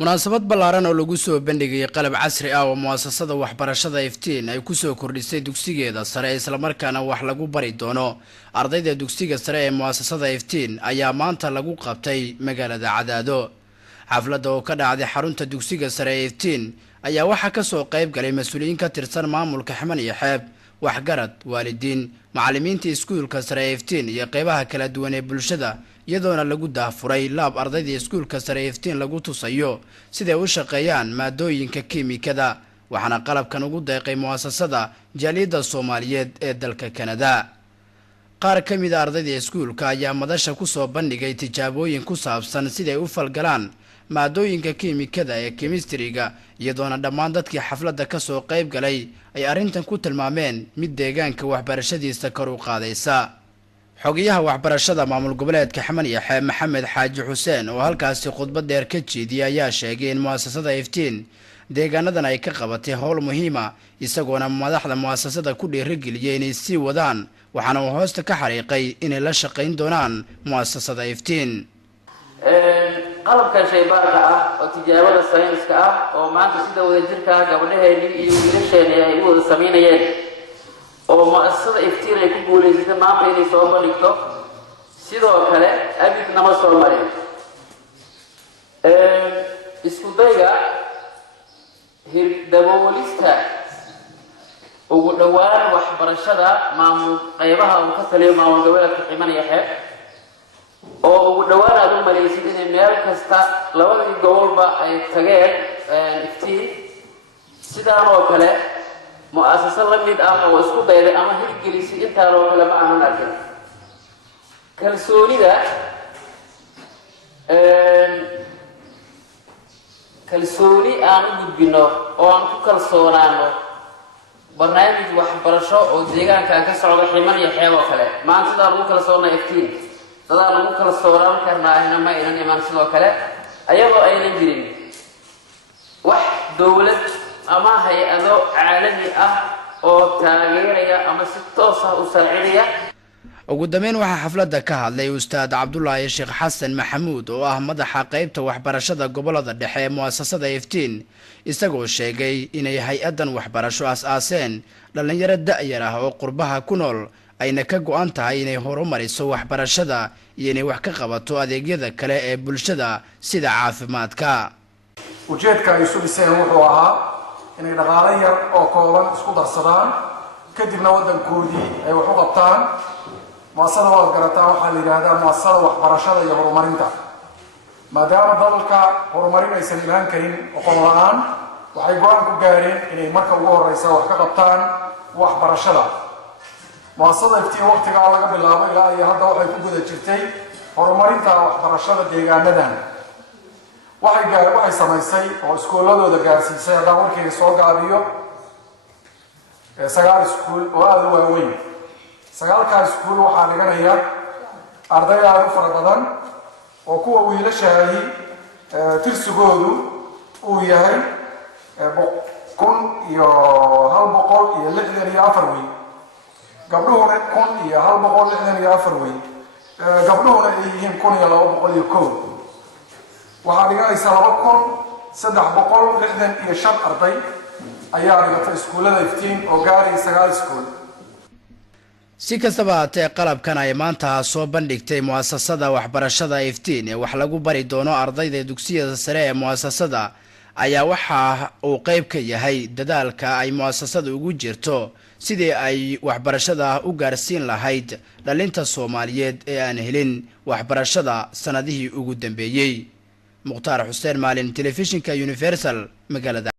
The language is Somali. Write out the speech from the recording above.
munaasabad ballaaran oo lagu soo bandhigay qalab casri ah oo muassasada waxbarashada iftiin ay ku soo kordhisay dugsigeeda sare isla markaana wax lagu bari doono ardayda dugsiga sare ee muassasada iftiin ayaa maanta lagu qabtay magaalada Cadaado. xafladda oo ka dhacday xarunta dugsiga sare ee iftiin ayaa waxa ka soo qayb galay mas'uuliyiin ka tirsan maamulka Xaman iyo Xeeb, waxgarad, waalidiin, macallimiinta iskuulka sare ee iftiin iyo qaybaha kala duwan ee bulshada, iyadoona lagu daafuray laab ardayda iskuulka sare ee iftiin lagu tusayo siday u shaqeeyaan maadooyinka kiimikada, waxaana qalabkan ugu deeqay muassasada jaaliyadda Soomaaliyeed ee dalka Kanada. qaar ka mid ah ardayda iskuulka ayaa madasha ku soo bandhigay tijaabooyin ku saabsan siday u falgalaan maadooyinka kiimikada ee chemistry-ga, iyadoona dhammaan dadkii xafladda ka soo qayb galay ay arrintan ku tilmaameen mid deegaanka waxbarashadiisa kor u qaadaysa. xogayaha waxbarashada maamul goboleedka Xaman iyo Xeeb Maxamed Xaaji Xuseen oo halkaasi khudbad dheer ka jeediyay ayaa sheegay in muassasada iftiin deegaanadan ay ka qabatay howl muhiim ah, isagoona madaxda muassasada ku dhiirigeliyay inay sii wadaan, waxaana uu hoosta ka xariiqay inay la shaqayn doonaan muassasada iftiin. qalabkan shaybaarka ah oo tijaabada sayniska ah oo maanta sida wadajirka ah gabdhaheennii iyo wiilasheennii ay u wada samaynayeen oo muassasada iftiin ay ku guulaysatay maanta inay soo bandhigto, sidoo kale abid nama soo marin. isku dayga hirdaboolista ugu dhowaan waxbarashada maamul qaybaha uu ka taliyo maamul goboleedka Xaman iyo Xeeb oo ugu dhowaan aad u malaysid inay meel kasta labadii gobolba ay tageen iftiin, sidaan oo kale muassasad la mid ah oo isku dayday ama hirgelisay intaan oo kale ma aanan arkin. kalsooni aan u gudbino oo aan ku kalsoonaano barnaamij waxbarasho oo deegaanka ka socda Xaman iyo Xeeb oo kale. maanta sidaan ugu kalsoonaa iftiin dadaan ugu kalsoonaan karnaahina ma aynan iman, sidoo kale ayadoo aynan jirin wax dowlad ama hay-ado caalami ah oo taageeraya ama si toos ah u salcinaya. ugu dambeyn waxaa xafladda ka hadlay ustaad Cabdullaahi Sheekh Xasan Maxamuud oo ah madaxa qaybta waxbarashada gobolada dhexe ee muassasada iftiin, isagoo sheegay inay hay-adan waxbarasho aas-aaseen dhalinyaro da'yar ah oo qurbaha ku nool, ayna ka go'an tahay inay horumariso waxbarashada iyo inay wax ka qabato adeegyada kale ee bulshada sida caafimaadka. ujeedka ay isu dhiseen wuxuu ahaa inay dhaqaale yar oo kooban isku darsadaan, kadibna waddankoodii ay wax u qabtaan. muassasada waad garataa waxaa la yidhaahdaa muassasada waxbarashada iyo horumarinta. maadaama dalka horumarin aysan imaan karin aqoon la-aan, waxay go-aan ku gaareen inay marka ugu horeysa wax ka qabtaan waxbarashada. muassasada iftiin waqtigaa laga bilaabo ilaa iyo hadda waxay ku guda jirtay horumarinta waxbarashada deegaanadan. waxay samaysay oo iskooladooda gaarsiisay, haddaan warkeyga soo gaabiyo, 9 iskuul oo aada u waaweyn. 9kaa iskuul waxaa dhiganaya arday aada u fara badan oo kuwa wiilashaahi tirsigoodu uu yahay 1,164 wiil, gabdhuhuna 1,164 wiil, gabdhuhuna ay yihiin 1,201. waxaa dhiganaysa 2,365 arday ayaa dhigata iskuullada iftiin oo gaaraya 9 iskuul. si kastaba haatee qalabkan ay maanta soo bandhigtay muassasada waxbarashada iftiin ee wax lagu bari doono ardayda dugsiyada sare ee muassasada ayaa waxa uu qayb ka yahay dadaalka ay muassasada ugu jirto sidii ay waxbarashada u gaarsiin lahayd dhalinta Soomaaliyeed ee aan helin waxbarashada sanadihii ugu dambeeyay. Mukhtaar Xuseen Maalin, Telefishinka Universal, magaalada